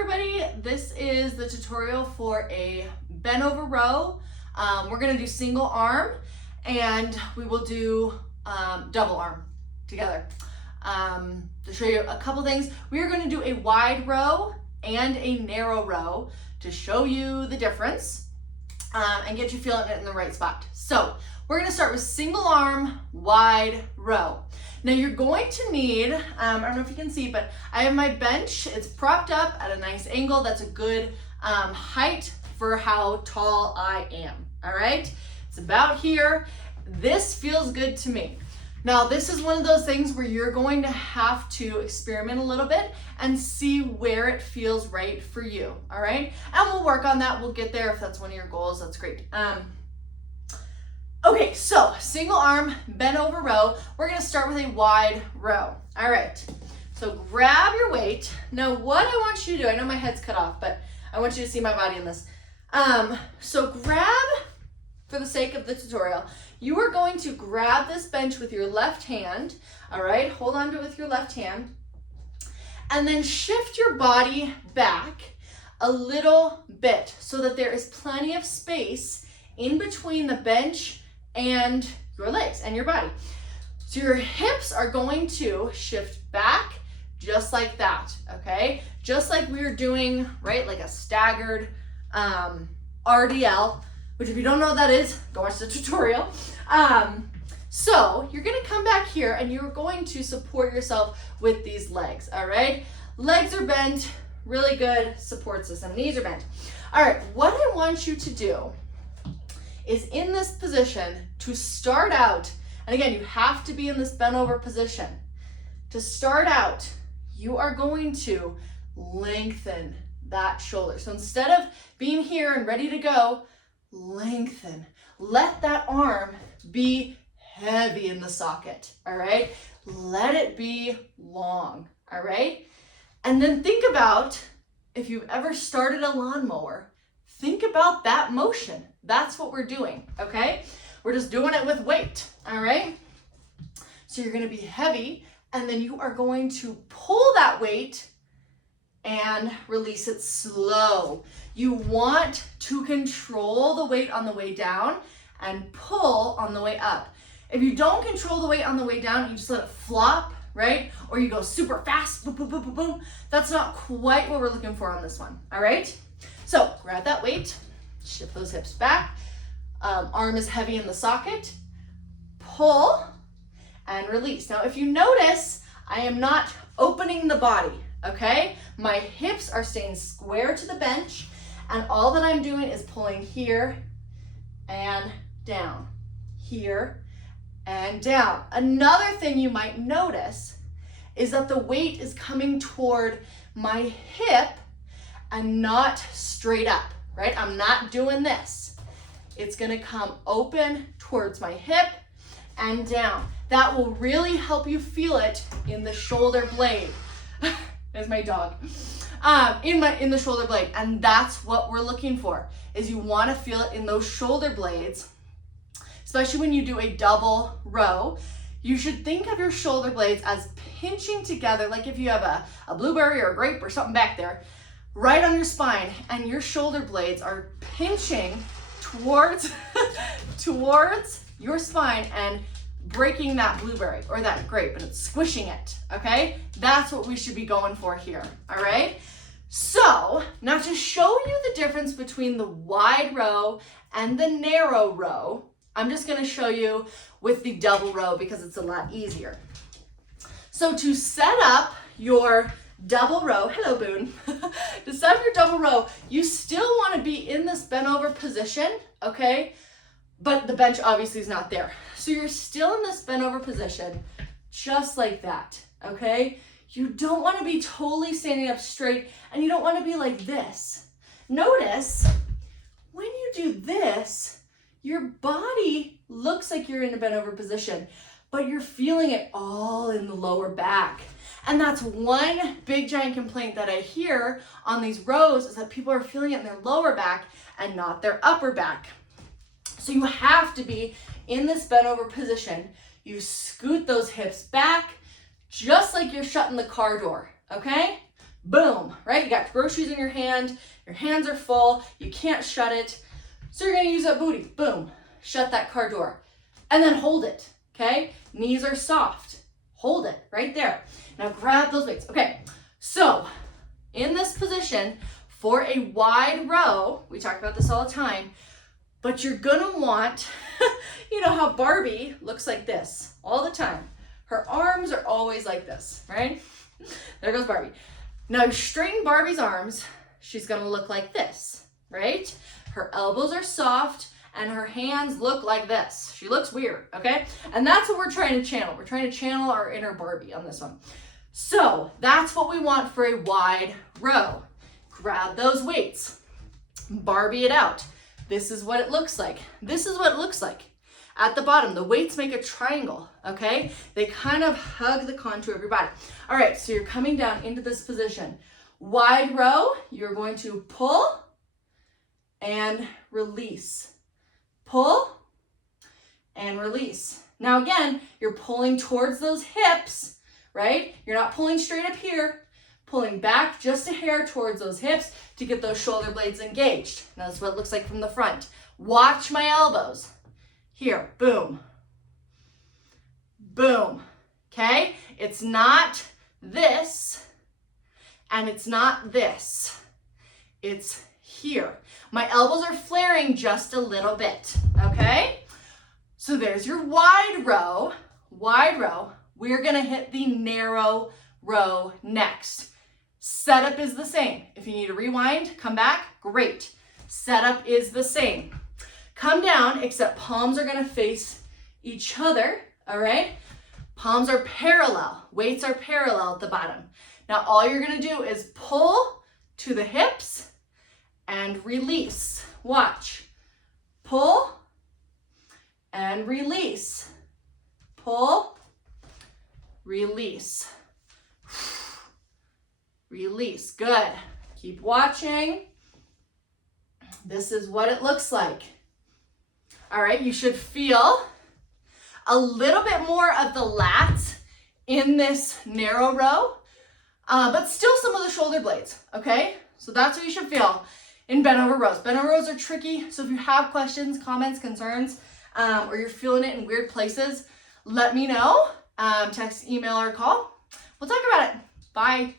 everybody, this is the tutorial for a bent over row. We're gonna do single arm and we will do double arm together. To show you a couple things, we are gonna do a wide row and a narrow row to show you the difference and get you feeling it in the right spot. So we're gonna start with single arm, wide row. Now you're going to need, I don't know if you can see, but I have my bench. It's propped up at a nice angle. That's a good height for how tall I am, all right? It's about here. This feels good to me. Now this is one of those things where you're going to have to experiment a little bit and see where it feels right for you, all right? And we'll work on that. We'll get there. If that's one of your goals, that's great. Okay, so single arm, bent over row. We're gonna start with a wide row. All right, so grab your weight. Now what I want you to do, I know my head's cut off, but I want you to see my body in this. So grab, for the sake of the tutorial, you are going to grab this bench with your left hand, all right? Hold on to it with your left hand, and then shift your body back a little bit so that there is plenty of space in between the bench and your legs and your body. So your hips are going to shift back just like that, okay? Just like we were doing, right? Like a staggered RDL, which if you don't know what that is, go watch the tutorial. So you're gonna come back here and you're going to support yourself with these legs, all right? Legs are bent, really good support system. Knees are bent. All right, what I want you to do is in this position to start out, and again, you have to be in this bent over position. To start out, you are going to lengthen that shoulder. So instead of being here and ready to go, lengthen. Let that arm be heavy in the socket, all right? Let it be long, all right? And then think about, if you've ever started a lawnmower, think about that motion. That's what we're doing, okay? We're just doing it with weight, all right? So you're gonna be heavy, and then you are going to pull that weight and release it slow. You want to control the weight on the way down and pull on the way up. If you don't control the weight on the way down, you just let it flop, right? Or you go super fast, boom, boom, boom, boom, boom. That's not quite what we're looking for on this one, all right? So grab that weight, shift those hips back. Arm is heavy in the socket. Pull and release. Now, if you notice, I am not opening the body, okay? My hips are staying square to the bench, and all that I'm doing is pulling here and down, here and down. Another thing you might notice is that the weight is coming toward my hip and not straight up, right? I'm not doing this. It's gonna come open towards my hip and down. That will really help you feel it in the shoulder blade. There's my dog. In the shoulder blade. And that's what we're looking for, is you wanna feel it in those shoulder blades, especially when you do a double row. You should think of your shoulder blades as pinching together, like if you have a blueberry or a grape or something back there, right on your spine, and your shoulder blades are pinching towards towards your spine and breaking that blueberry or that grape, and it's squishing it, okay? That's what we should be going for here, all right? So now to show you the difference between the wide row and the narrow row, I'm just gonna show you with the double row because it's a lot easier. So to set up your double row, hello Boone. To set up your double row, you still want to be in this bent over position, okay? But the bench obviously is not there. So you're still in this bent over position, just like that, okay? You don't want to be totally standing up straight, and you don't want to be like this. Notice, when you do this, your body looks like you're in a bent over position, but you're feeling it all in the lower back. And that's one big giant complaint that I hear on these rows, is that people are feeling it in their lower back and not their upper back. So you have to be in this bent over position. You scoot those hips back just like you're shutting the car door, okay? Boom, right? You got groceries in your hands are full, you can't shut it. So you're gonna use that booty, boom, shut that car door. And then hold it, okay? Knees are soft, hold it right there. Now grab those weights. Okay, so in this position, for a wide row, we talk about this all the time, but you're gonna want, you know how Barbie looks like this all the time. Her arms are always like this, right? There goes Barbie. Now you straighten Barbie's arms, she's gonna look like this, right? Her elbows are soft and her hands look like this. She looks weird, okay? And that's what we're trying to channel. We're trying to channel our inner Barbie on this one. So that's what we want for a wide row. Grab those weights, Barbie it out. This is what it looks like. This is what it looks like. At the bottom, the weights make a triangle, okay? They kind of hug the contour of your body. All right, so you're coming down into this position. Wide row, you're going to pull and release. Pull and release. Now again, you're pulling towards those hips, right? You're not pulling straight up here, pulling back just a hair towards those hips to get those shoulder blades engaged. Now that's what it looks like from the front. Watch my elbows. Here, boom, boom, okay? It's not this, and it's not this. It's here. My elbows are flaring just a little bit, okay? So there's your wide row. Wide row. We're gonna hit the narrow row next. Setup is the same. If you need to rewind, come back, great. Setup is the same. Come down, except palms are gonna face each other, all right? Palms are parallel, weights are parallel at the bottom. Now all you're gonna do is pull to the hips and release. Watch. Pull and release. Pull, release. Release, good. Keep watching. This is what it looks like. All right, you should feel a little bit more of the lats in this narrow row, but still some of the shoulder blades, okay? So that's what you should feel in bent over rows. Bent over rows are tricky, so if you have questions, comments, concerns, or you're feeling it in weird places, let me know. Text, email, or call. We'll talk about it. Bye.